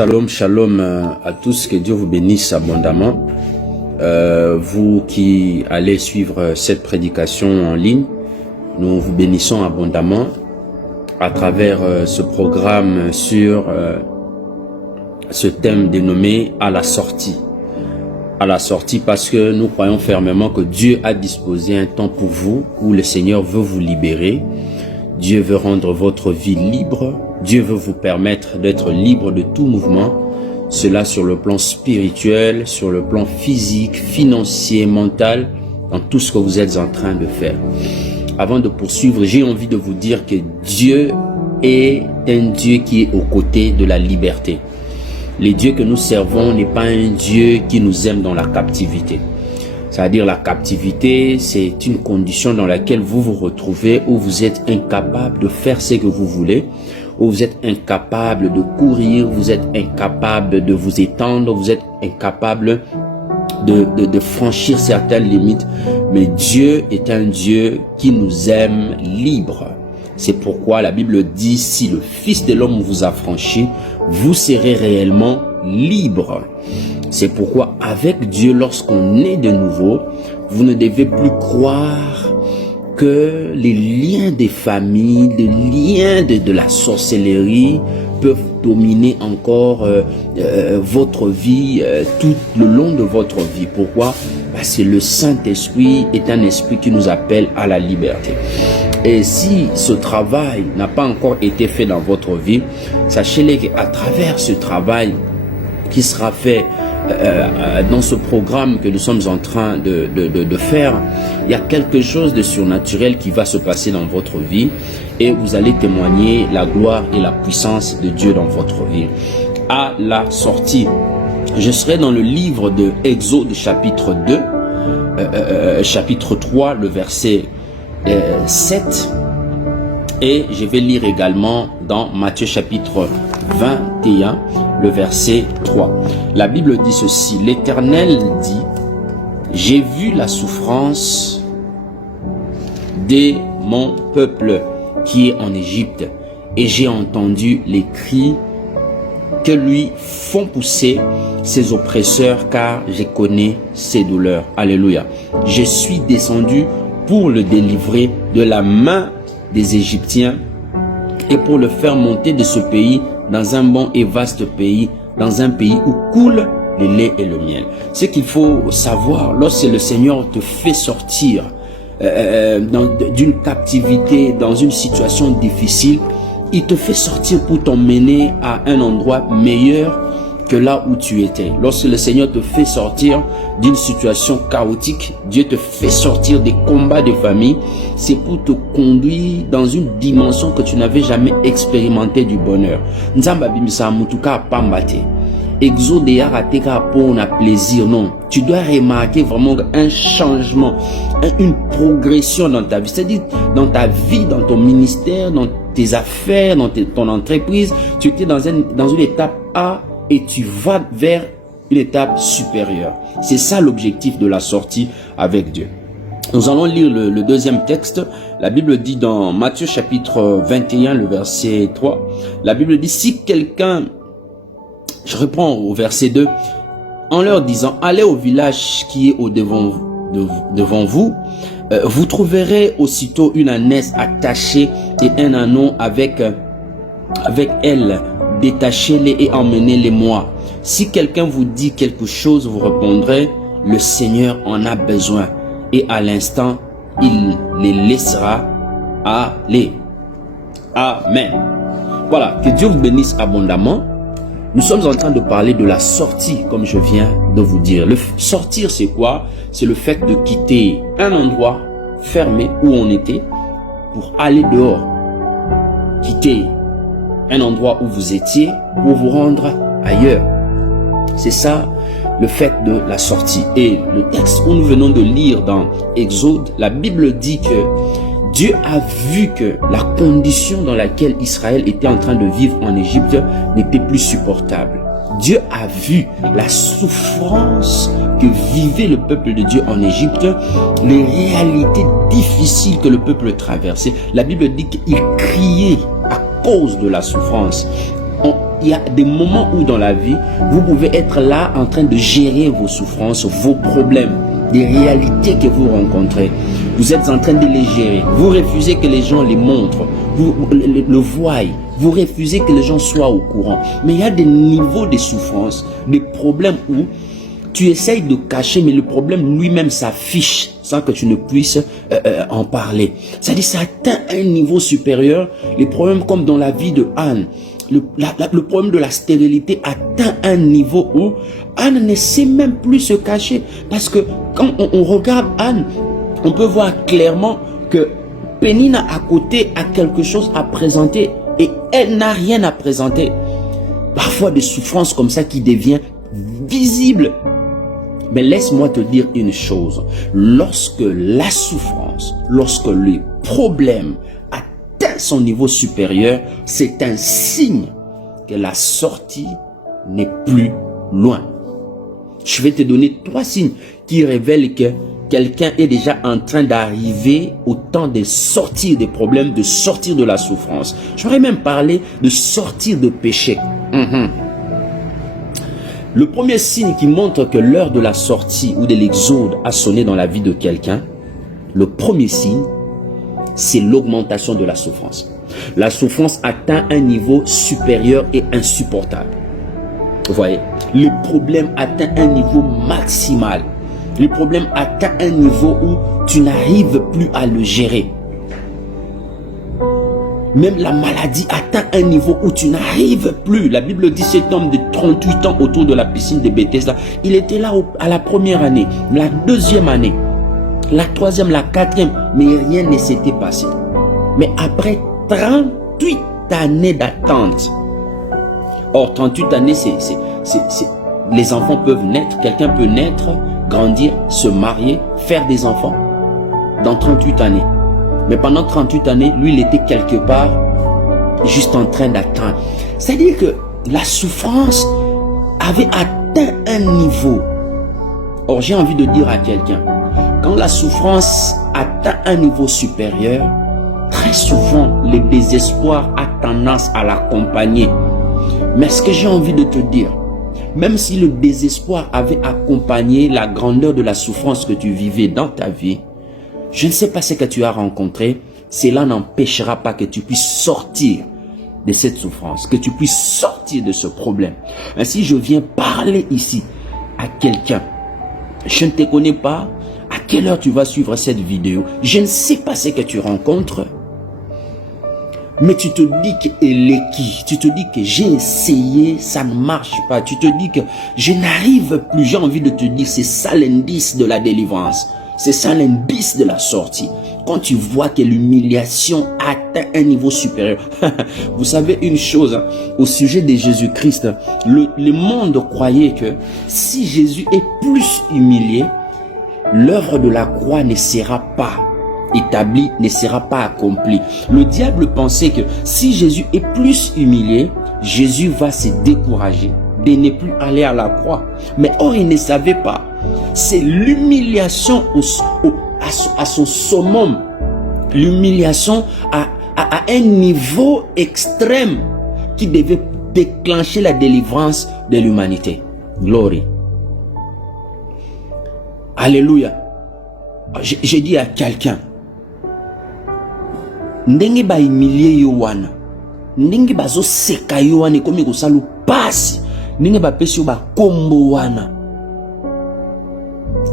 Shalom, shalom à tous, que Dieu vous bénisse abondamment. Vous qui allez suivre cette prédication en ligne, nous vous bénissons abondamment à travers ce programme sur ce thème dénommé « À la sortie ». À la sortie, parce que nous croyons fermement que Dieu a disposé un temps pour vous où le Seigneur veut vous libérer. Dieu veut rendre votre vie libre. Dieu veut vous permettre d'être libre de tout mouvement. Cela sur le plan spirituel, sur le plan physique, financier, mental, dans tout ce que vous êtes en train de faire. Avant de poursuivre, j'ai envie de vous dire que Dieu est un Dieu qui est aux côtés de la liberté. Le Dieu que nous servons n'est pas un Dieu qui nous aime dans la captivité. C'est-à-dire la captivité, c'est une condition dans laquelle vous vous retrouvez où vous êtes incapable de faire ce que vous voulez, où vous êtes incapable de courir, vous êtes incapable de vous étendre, vous êtes incapable de franchir certaines limites. Mais Dieu est un Dieu qui nous aime libres. C'est pourquoi la Bible dit, si le Fils de l'homme vous a franchi, vous serez réellement libre. C'est pourquoi avec Dieu, lorsqu'on est de nouveau, vous ne devez plus croire que les liens des familles, les liens de la sorcellerie peuvent dominer encore votre vie tout le long de votre vie. Pourquoi? Parce que le Saint-Esprit est un esprit qui nous appelle à la liberté. Et si ce travail n'a pas encore été fait dans votre vie, sachez-le qu'à travers ce travail qui sera fait dans ce programme que nous sommes en train de faire, il y a quelque chose de surnaturel qui va se passer dans votre vie et vous allez témoigner la gloire et la puissance de Dieu dans votre vie. À la sortie, je serai dans le livre de Exode chapitre 2, chapitre 3, le verset 7, et je vais lire également dans Matthieu chapitre 21, le verset 3. La Bible dit ceci: l'Éternel dit, j'ai vu la souffrance de mon peuple qui est en Égypte, et j'ai entendu les cris que lui font pousser ses oppresseurs, car je connais ses douleurs. Alléluia. Je suis descendu pour le délivrer de la main des Égyptiens et pour le faire monter de ce pays dans un bon et vaste pays, dans un pays où coule le lait et le miel. Ce qu'il faut savoir, lorsque le Seigneur te fait sortir d'une captivité, dans une situation difficile, il te fait sortir pour t'emmener à un endroit meilleur que là où tu étais. Lorsque le Seigneur te fait sortir d'une situation chaotique, Dieu te fait sortir des combats de famille, c'est pour te conduire dans une dimension que tu n'avais jamais expérimenté du bonheur. Exode pour un plaisir, non. Tu dois remarquer vraiment un changement, une progression dans ta vie. C'est-à-dire dans ta vie, dans ton ministère, dans tes affaires, dans ton entreprise. Tu étais dans une étape A et tu vas vers une étape supérieure. C'est ça l'objectif de la sortie avec Dieu. Nous allons lire le deuxième texte. La Bible dit dans Matthieu chapitre 21, le verset 3. La Bible dit, si quelqu'un, je reprends au verset 2, en leur disant, allez au village qui est devant vous, vous trouverez aussitôt une ânesse attachée et un ânon avec elle. Détachez-les et emmenez-les-moi. Si quelqu'un vous dit quelque chose, vous répondrez, le Seigneur en a besoin. Et à l'instant, il les laissera aller. Amen. Voilà, que Dieu vous bénisse abondamment. Nous sommes en train de parler de la sortie, comme je viens de vous dire. Le sortir, c'est quoi? C'est le fait de quitter un endroit fermé où on était pour aller dehors. Quitter un endroit où vous étiez pour vous rendre ailleurs. C'est ça le fait de la sortie. Et le texte où nous venons de lire dans Exode, la Bible dit que Dieu a vu que la condition dans laquelle Israël était en train de vivre en Égypte n'était plus supportable. Dieu a vu la souffrance que vivait le peuple de Dieu en Égypte, les réalités difficiles que le peuple traversait. La Bible dit qu'il criait à cause de la souffrance. il y a des moments où dans la vie, vous pouvez être là en train de gérer vos souffrances, vos problèmes, des réalités que vous rencontrez. Vous êtes en train de les gérer. Vous refusez que les gens les montrent, vous le voient. Vous refusez que les gens soient au courant. Mais il y a des niveaux de souffrance, des problèmes où tu essayes de cacher, mais le problème lui-même s'affiche sans que tu ne puisses en parler. C'est-à-dire, ça atteint un niveau supérieur. Les problèmes comme dans la vie de Anne, le problème de la stérilité atteint un niveau où Anne ne sait même plus se cacher. Parce que quand on regarde Anne, on peut voir clairement que Pénina à côté a quelque chose à présenter et elle n'a rien à présenter. Parfois des souffrances comme ça qui deviennent visibles. Mais laisse-moi te dire une chose. Lorsque la souffrance, lorsque le problème atteint son niveau supérieur, c'est un signe que la sortie n'est plus loin. Je vais te donner 3 signes qui révèlent que quelqu'un est déjà en train d'arriver au temps de sortir des problèmes, de sortir de la souffrance. J'aurais même parlé de sortir de péché. Le premier signe qui montre que l'heure de la sortie ou de l'exode a sonné dans la vie de quelqu'un, le premier signe, c'est l'augmentation de la souffrance. La souffrance atteint un niveau supérieur et insupportable. Vous voyez, le problème atteint un niveau maximal. Le problème atteint un niveau où tu n'arrives plus à le gérer. Même la maladie atteint un niveau où tu n'arrives plus. La Bible dit cet homme de 38 ans autour de la piscine de Bethesda, il était là à la première année, la deuxième année, la troisième, la quatrième, mais rien ne s'était passé. Mais après 38 années d'attente, or 38 années, les enfants peuvent naître, quelqu'un peut naître, grandir, se marier, faire des enfants dans 38 années. Mais pendant 38 années, lui, il était quelque part juste en train d'attendre. C'est-à-dire que la souffrance avait atteint un niveau. Or, j'ai envie de dire à quelqu'un, quand la souffrance atteint un niveau supérieur, très souvent, le désespoir a tendance à l'accompagner. Mais ce que j'ai envie de te dire, même si le désespoir avait accompagné la grandeur de la souffrance que tu vivais dans ta vie, je ne sais pas ce que tu as rencontré, cela n'empêchera pas que tu puisses sortir de cette souffrance, que tu puisses sortir de ce problème. Ainsi, je viens parler ici à quelqu'un. Je ne te connais pas. À quelle heure tu vas suivre cette vidéo? Je ne sais pas ce que tu rencontres. Mais tu te dis qu'elle est qui? Tu te dis que j'ai essayé, ça ne marche pas. Tu te dis que je n'arrive plus. J'ai envie de te dire, c'est ça l'indice de la délivrance. C'est ça l'indice de la sortie. Quand tu vois que l'humiliation atteint un niveau supérieur. Vous savez une chose, au sujet de Jésus-Christ, le monde croyait que si Jésus est plus humilié, l'œuvre de la croix ne sera pas établie, ne sera pas accomplie. Le diable pensait que si Jésus est plus humilié, Jésus va se décourager de ne plus aller à la croix. Mais or, il ne savait pas. C'est l'humiliation à son summum. L'humiliation à un niveau extrême qui devait déclencher la délivrance de l'humanité. Glory. Alléluia. J'ai dit à quelqu'un, ndenge ba humilier yo wana, ndenge bazo seka yo wana komi ko salu pasi, ndenge ba pesi yo ba kombo wana.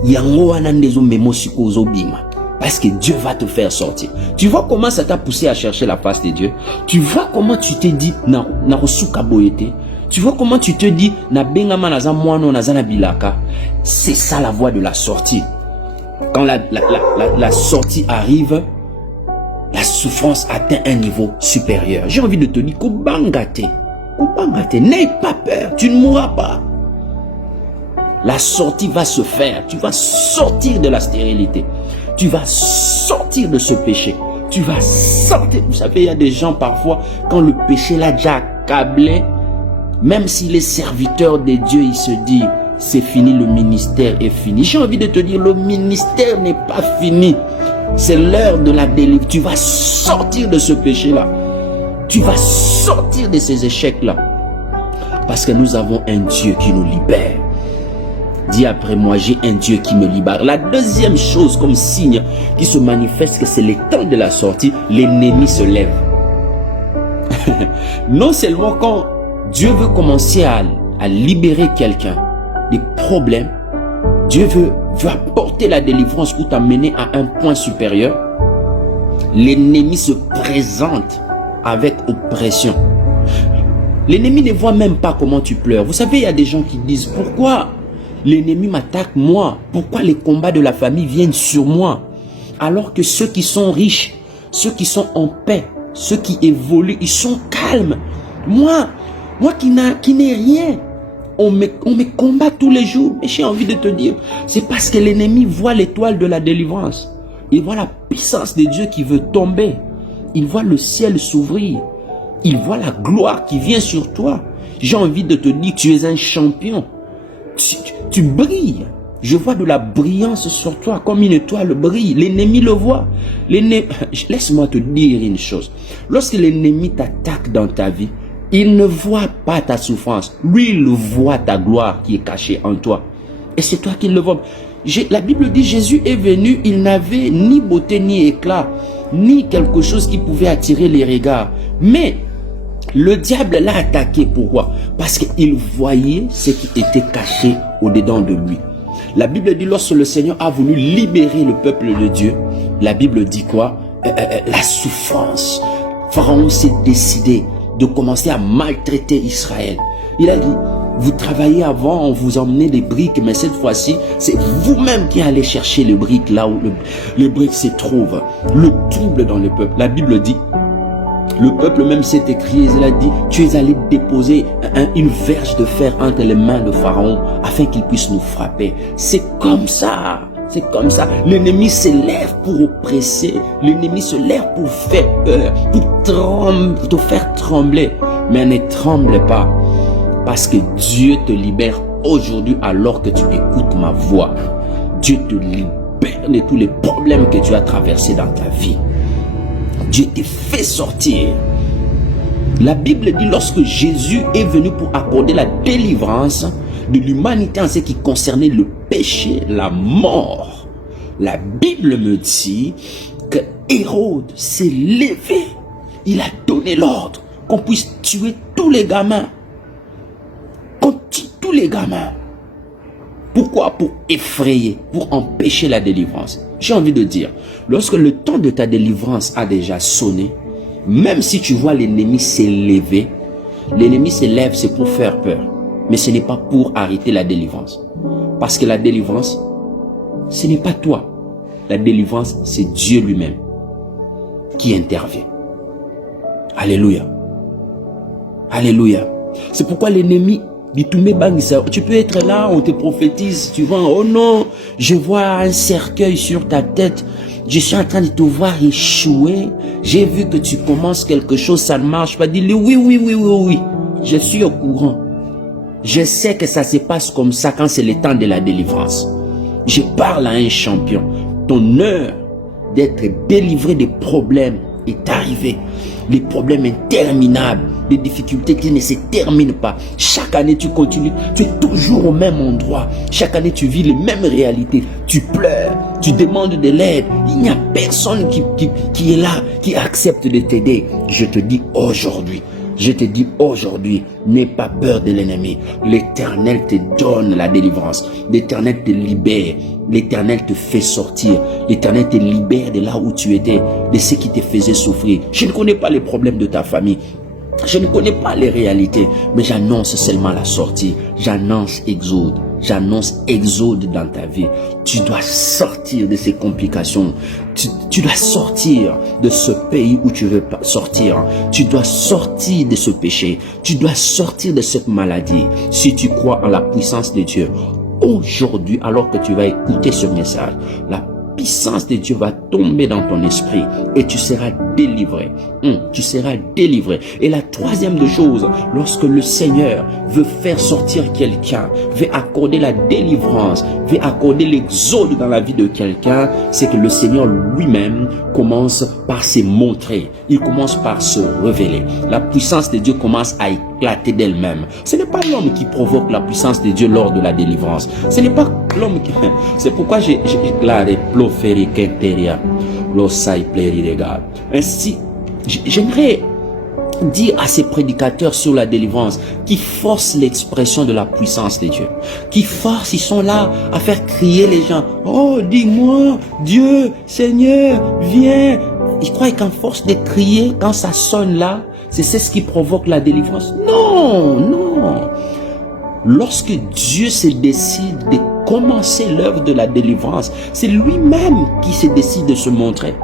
Yango wana ndezo memosi ko zobima. Parce que Dieu va te faire sortir. Tu vois comment ça t'a poussé à chercher la face de Dieu. Tu vois comment tu t'es dit na rosuka boyete. Tu vois comment tu te dis na bengama naza mwano naza na bilaka. C'est ça la voie de la sortie. Quand la sortie arrive, la souffrance atteint un niveau supérieur. J'ai envie de te dire, Koubangate, n'aie pas peur, tu ne mourras pas. La sortie va se faire. Tu vas sortir de la stérilité. Tu vas sortir de ce péché. Tu vas sortir. Vous savez, il y a des gens parfois, quand le péché l'a déjà accablé, même s'il est serviteur de Dieu, il se dit, c'est fini, le ministère est fini. J'ai envie de te dire, le ministère n'est pas fini. C'est l'heure de la délivrance. Tu vas sortir de ce péché-là. Tu vas sortir de ces échecs-là. Parce que nous avons un Dieu qui nous libère. Dis après moi, j'ai un Dieu qui me libère. La deuxième chose comme signe qui se manifeste que c'est le temps de la sortie, l'ennemi se lève. Non seulement quand Dieu veut commencer à libérer quelqu'un des problèmes, Dieu veut apporter la délivrance ou t'amener à un point supérieur, l'ennemi se présente avec oppression. L'ennemi ne voit même pas comment tu pleures. Vous savez, il y a des gens qui disent, pourquoi l'ennemi m'attaque moi? Pourquoi les combats de la famille viennent sur moi? Alors que ceux qui sont riches, ceux qui sont en paix, ceux qui évoluent, ils sont calmes. Moi qui n'ai rien, on me combat tous les jours. Mais j'ai envie de te dire, c'est parce que l'ennemi voit l'étoile de la délivrance. Il voit la puissance de Dieu qui veut tomber. Il voit le ciel s'ouvrir. Il voit la gloire qui vient sur toi. J'ai envie de te dire, tu es un champion. Tu brilles. Je vois de la brillance sur toi comme une étoile brille. L'ennemi le voit. Laisse-moi te dire une chose. Lorsque l'ennemi t'attaque dans ta vie, il ne voit pas ta souffrance. Lui, il voit ta gloire qui est cachée en toi. Et c'est toi qui le vois. La Bible dit, Jésus est venu, il n'avait ni beauté ni éclat, ni quelque chose qui pouvait attirer les regards. Mais le diable l'a attaqué. Pourquoi? Parce qu'il voyait ce qui était caché au-dedans de lui. La Bible dit, lorsque le Seigneur a voulu libérer le peuple de Dieu, la Bible dit quoi? La souffrance. Pharaon s'est décidé de commencer à maltraiter Israël. Il a dit, vous travaillez avant, on vous emmenait des briques, mais cette fois-ci, c'est vous-même qui allez chercher les briques là où les briques se trouvent. Le trouble dans le peuple. La Bible dit, le peuple même s'est écrié, il a dit, tu es allé déposer une verge de fer entre les mains de Pharaon afin qu'il puisse nous frapper. C'est comme ça. C'est comme ça. L'ennemi se lève pour oppresser. L'ennemi se lève pour faire peur, pour te faire trembler. Mais ne tremble pas. Parce que Dieu te libère aujourd'hui alors que tu écoutes ma voix. Dieu te libère de tous les problèmes que tu as traversés dans ta vie. Dieu te fait sortir. La Bible dit, lorsque Jésus est venu pour accorder la délivrance de l'humanité en ce qui concernait le péché, la mort, la Bible me dit que Hérode s'est levé. Il a donné l'ordre qu'on puisse tuer tous les gamins. Qu'on tue tous les gamins. Pourquoi? Pour effrayer, pour empêcher la délivrance. J'ai envie de dire, lorsque le temps de ta délivrance a déjà sonné, même si tu vois l'ennemi s'élever, l'ennemi s'élève, c'est pour faire peur. Mais ce n'est pas pour arrêter la délivrance. Parce que la délivrance, ce n'est pas toi. La délivrance, c'est Dieu lui-même qui intervient. Alléluia. Alléluia. C'est pourquoi l'ennemi dit, tu peux être là, on te prophétise, tu vois, oh non, je vois un cercueil sur ta tête. Je suis en train de te voir échouer. J'ai vu que tu commences quelque chose, ça ne marche pas. Dis-lui, oui. Je suis au courant. Je sais que ça se passe comme ça quand c'est le temps de la délivrance. Je parle à un champion. Ton heure d'être délivré des problèmes est arrivée. Les problèmes interminables, les difficultés qui ne se terminent pas. Chaque année, tu continues. Tu es toujours au même endroit. Chaque année, tu vis les mêmes réalités. Tu pleures. Tu demandes de l'aide. Il n'y a personne qui est là, qui accepte de t'aider. Je te dis aujourd'hui, n'aie pas peur de l'ennemi. L'Éternel te donne la délivrance. L'Éternel te libère. L'Éternel te fait sortir. L'Éternel te libère de là où tu étais, de ce qui te faisait souffrir. Je ne connais pas les problèmes de ta famille. Je ne connais pas les réalités, mais j'annonce seulement la sortie. J'annonce exode. J'annonce exode dans ta vie. Tu dois sortir de ces complications. Tu dois sortir de ce pays où tu veux sortir. Tu dois sortir de ce péché. Tu dois sortir de cette maladie. Si tu crois en la puissance de Dieu, aujourd'hui, alors que tu vas écouter ce message, la puissance de Dieu va tomber dans ton esprit et tu seras délivré. Tu seras délivré. Et la troisième de choses, lorsque le Seigneur veut faire sortir quelqu'un, veut accorder la délivrance, veut accorder l'exode dans la vie de quelqu'un, c'est que le Seigneur lui-même commence par se montrer. Il commence par se révéler. La puissance de Dieu commence à éclater d'elle-même. Ce n'est pas l'homme qui provoque la puissance de Dieu lors de la délivrance. Ce n'est pas l'homme qui... C'est pourquoi j'ai déclaré ainsi, j'aimerais dire à ces prédicateurs sur la délivrance qui forcent l'expression de la puissance de Dieu, qui forcent, ils sont là à faire crier les gens. Oh, dis-moi, Dieu, Seigneur, viens. Ils croient qu'en force de crier, quand ça sonne là, c'est ce qui provoque la délivrance. Non, non. Lorsque Dieu se décide de commencer l'œuvre de la délivrance, c'est lui-même qui se décide de se montrer.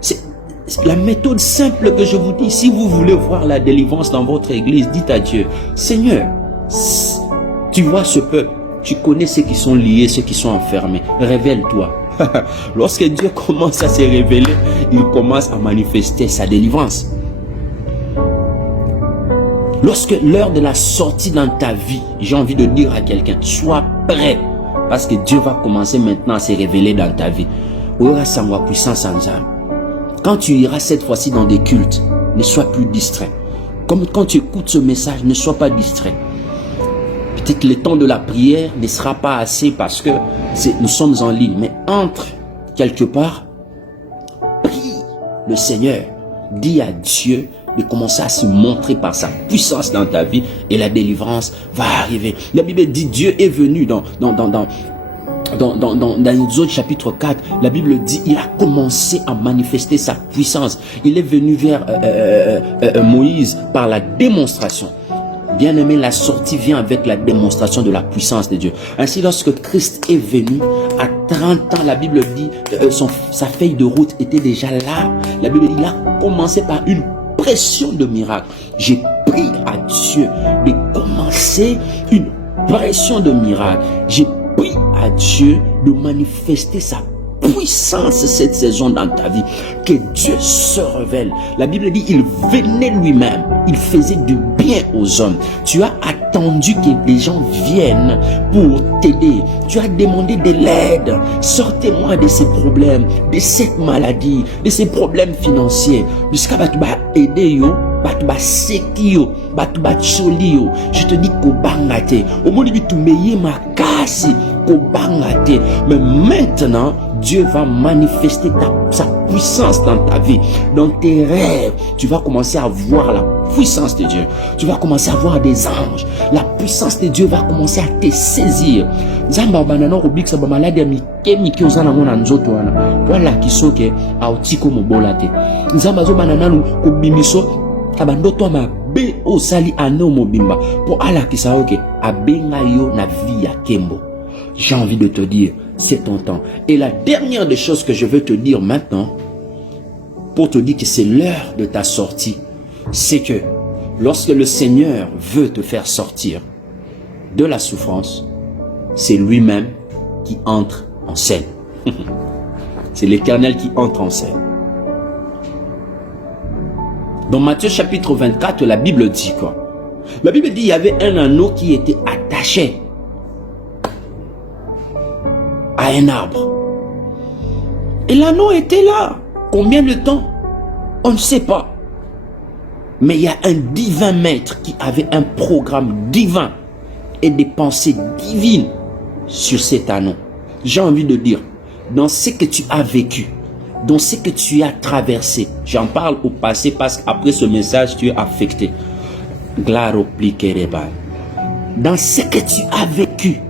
C'est la méthode simple que je vous dis. Si vous voulez voir la délivrance dans votre église, dites à Dieu, Seigneur, tu vois ce peuple, tu connais ceux qui sont liés, ceux qui sont enfermés, révèle-toi. Lorsque Dieu commence à se révéler, il commence à manifester sa délivrance. Lorsque l'heure de la sortie dans ta vie, j'ai envie de dire à quelqu'un, sois prêt, parce que Dieu va commencer maintenant à se révéler dans ta vie. Quand tu iras cette fois-ci dans des cultes, ne sois plus distrait. Comme quand tu écoutes ce message, ne sois pas distrait. Peut-être que le temps de la prière ne sera pas assez parce que nous sommes en ligne, mais entre quelque part, prie le Seigneur, dis à Dieu de commencer à se montrer par sa puissance dans ta vie et la délivrance va arriver. La Bible dit Dieu est venu dans Exode chapitre 4, la Bible dit il a commencé à manifester sa puissance. Il est venu vers Moïse par la démonstration. Bien aimé, la sortie vient avec la démonstration de la puissance de Dieu. Ainsi, lorsque Christ est venu, à 30 ans, la Bible dit, sa feuille de route était déjà là. La Bible dit, il a commencé par une pression de miracle. J'ai prié à Dieu de commencer une pression de miracle. J'ai prié à Dieu de manifester sa puissance cette saison dans ta vie. Que Dieu se révèle. La Bible dit, il venait lui-même. Il faisait du bien aux hommes. Tu as attendu que des gens viennent pour t'aider. Tu as demandé de l'aide. Sortez-moi de ces problèmes, de cette maladie, de ces problèmes financiers. Jusqu'à tu vas aider yo. Je te dis qu'au au moins tu me ma casse. Mais maintenant, Dieu va manifester sa puissance dans ta vie. Dans tes rêves, tu vas commencer à voir la puissance de Dieu. Tu vas commencer à voir des anges. La puissance de Dieu va commencer à te saisir. Zamba banana rubik sa malade mike ozana mona nzoto wana. Wala kisoke autiko mobolate. Zamba zo banana ko bimiso abandoto mabe osali ane mobimba pour ala kisaoke abenga yo na vie ya kembo. J'ai envie de te dire, c'est ton temps. Et la dernière des choses que je veux te dire maintenant, pour te dire que c'est l'heure de ta sortie, c'est que lorsque le Seigneur veut te faire sortir de la souffrance, c'est lui-même qui entre en scène. C'est l'Éternel qui entre en scène. Dans Matthieu chapitre 24, la Bible dit quoi? La Bible dit qu'il y avait un anneau qui était attaché à un arbre. Et l'anneau était là. Combien de temps? On ne sait pas. Mais il y a un divin maître qui avait un programme divin et des pensées divines sur cet anneau. J'ai envie de dire, dans ce que tu as vécu, dans ce que tu as traversé, j'en parle au passé parce qu'après ce message, tu es affecté. Dans ce que tu as vécu,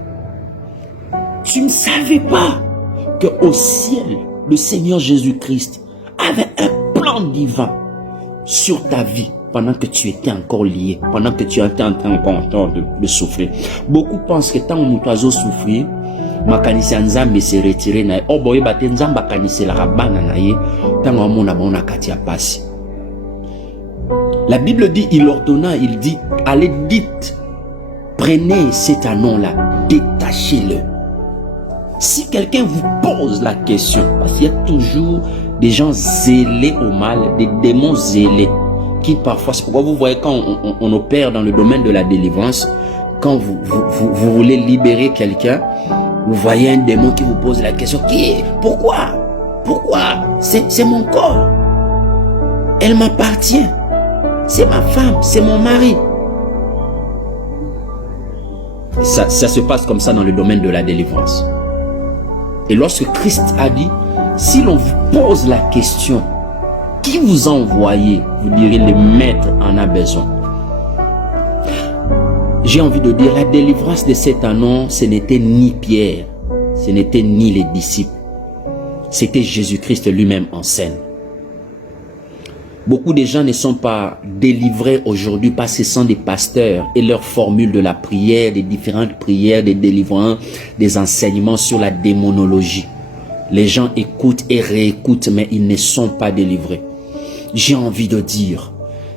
tu ne savais pas qu'au ciel, le Seigneur Jésus-Christ avait un plan divin sur ta vie pendant que tu étais encore lié, pendant que tu étais en train de souffrir. Beaucoup pensent que tant que tu as souffert, makanisi nzambe se retirer na o boye bate nzamba kanisi la rabana na ye tango amona bona kati ya pasi. La Bible dit, il ordonna, il dit, allez dites, prenez cet anneau là, détachez-le. Si quelqu'un vous pose la question, parce qu'il y a toujours des gens zélés au mal, des démons zélés, qui parfois, c'est pourquoi vous voyez quand on opère dans le domaine de la délivrance, quand vous voulez libérer quelqu'un, vous voyez un démon qui vous pose la question, pourquoi c'est mon corps, elle m'appartient, c'est ma femme, c'est mon mari. Ça se passe comme ça dans le domaine de la délivrance. Et lorsque Christ a dit, si l'on vous pose la question, qui vous a envoyé, vous direz, le maître en a besoin. J'ai envie de dire, la délivrance de cet annonce, ce n'était ni Pierre, ce n'était ni les disciples, c'était Jésus-Christ lui-même en scène. Beaucoup de gens ne sont pas délivrés aujourd'hui parce que ce sont des pasteurs et leurs formules de la prière, des différentes prières, des délivrances, des enseignements sur la démonologie. Les gens écoutent et réécoutent, mais ils ne sont pas délivrés. J'ai envie de dire,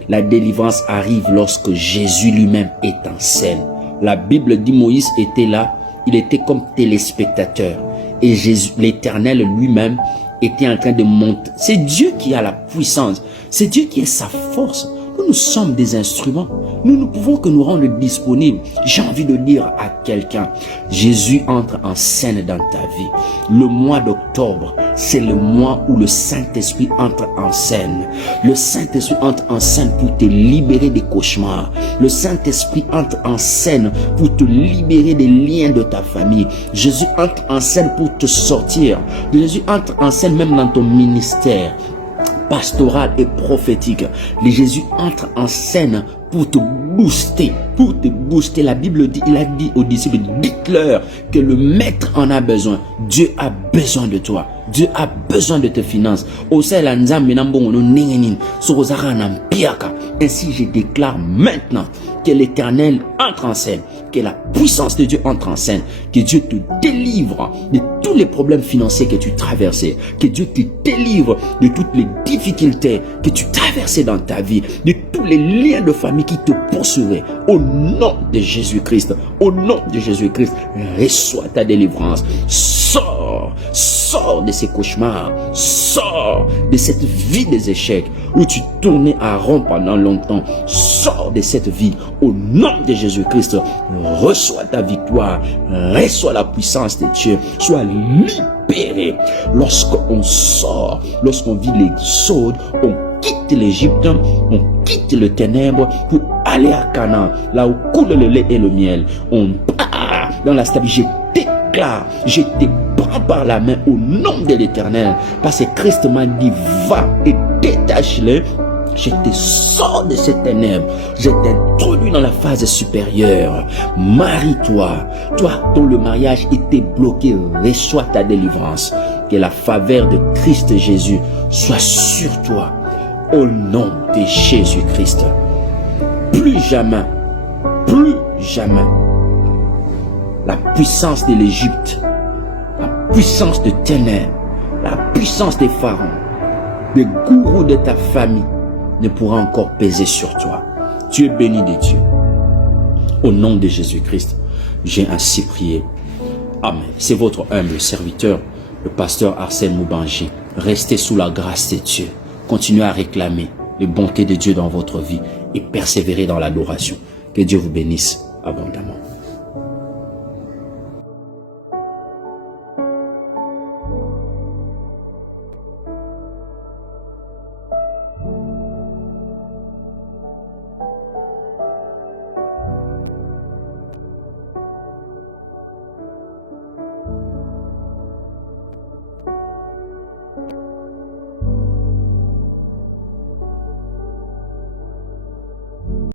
la délivrance arrive lorsque Jésus lui-même est en scène. La Bible dit Moïse était là, il était comme téléspectateur. Et Jésus, l'Éternel lui-même, était en train de monter. C'est Dieu qui a la puissance. C'est Dieu qui est sa force. Nous sommes des instruments. Nous ne pouvons que nous rendre disponibles. J'ai envie de dire à quelqu'un, Jésus entre en scène dans ta vie. Le mois d'octobre, c'est le mois où le Saint-Esprit entre en scène. Le Saint-Esprit entre en scène pour te libérer des cauchemars. Le Saint-Esprit entre en scène pour te libérer des liens de ta famille. Jésus entre en scène pour te sortir. Jésus entre en scène même dans ton ministère pastoral et prophétique. Jésus entre en scène pour te booster, La Bible dit, il a dit aux disciples, dites-leur que le maître en a besoin. Dieu a besoin de toi. Dieu a besoin de tes finances. Ainsi je déclare maintenant que l'Éternel entre en scène, que la puissance de Dieu entre en scène, que Dieu te délivre de tous les problèmes financiers que tu traversais, que Dieu te délivre de toutes les difficultés que tu traversais dans ta vie, de tous les liens de famille qui te poursuivaient. Au nom de Jésus-Christ, au nom de Jésus-Christ, reçois ta délivrance. Sors de ces cauchemars, sors de cette vie des échecs où tu tournais à rond pendant longtemps. Sors de cette vie au nom de Jésus-Christ. Reçois ta victoire, reçois la puissance de Dieu. Sois libéré. Lorsqu'on sort, lorsqu'on vit l'exode, on quitte l'Égypte, on quitte le ténèbre pour aller à Canaan, là où coule le lait et le miel. On part dans la stabilité. Je te prends par la main au nom de l'Éternel, parce que Christ m'a dit, va et détache-le. Je te sors de ces ténèbres, je t'introduis dans la phase supérieure. Marie-toi, toi dont le mariage était bloqué, reçois ta délivrance. Que la faveur de Christ Jésus soit sur toi, au nom de Jésus-Christ. Plus jamais, la puissance de l'Égypte, la puissance de ténèbres, la puissance des pharaons, des gourous de ta famille ne pourra encore peser sur toi. Tu es béni de Dieu. Au nom de Jésus-Christ, j'ai ainsi prié. Amen. C'est votre humble serviteur, le pasteur Arsène Moubanji. Restez sous la grâce de Dieu. Continuez à réclamer les bontés de Dieu dans votre vie et persévérez dans l'adoration. Que Dieu vous bénisse abondamment.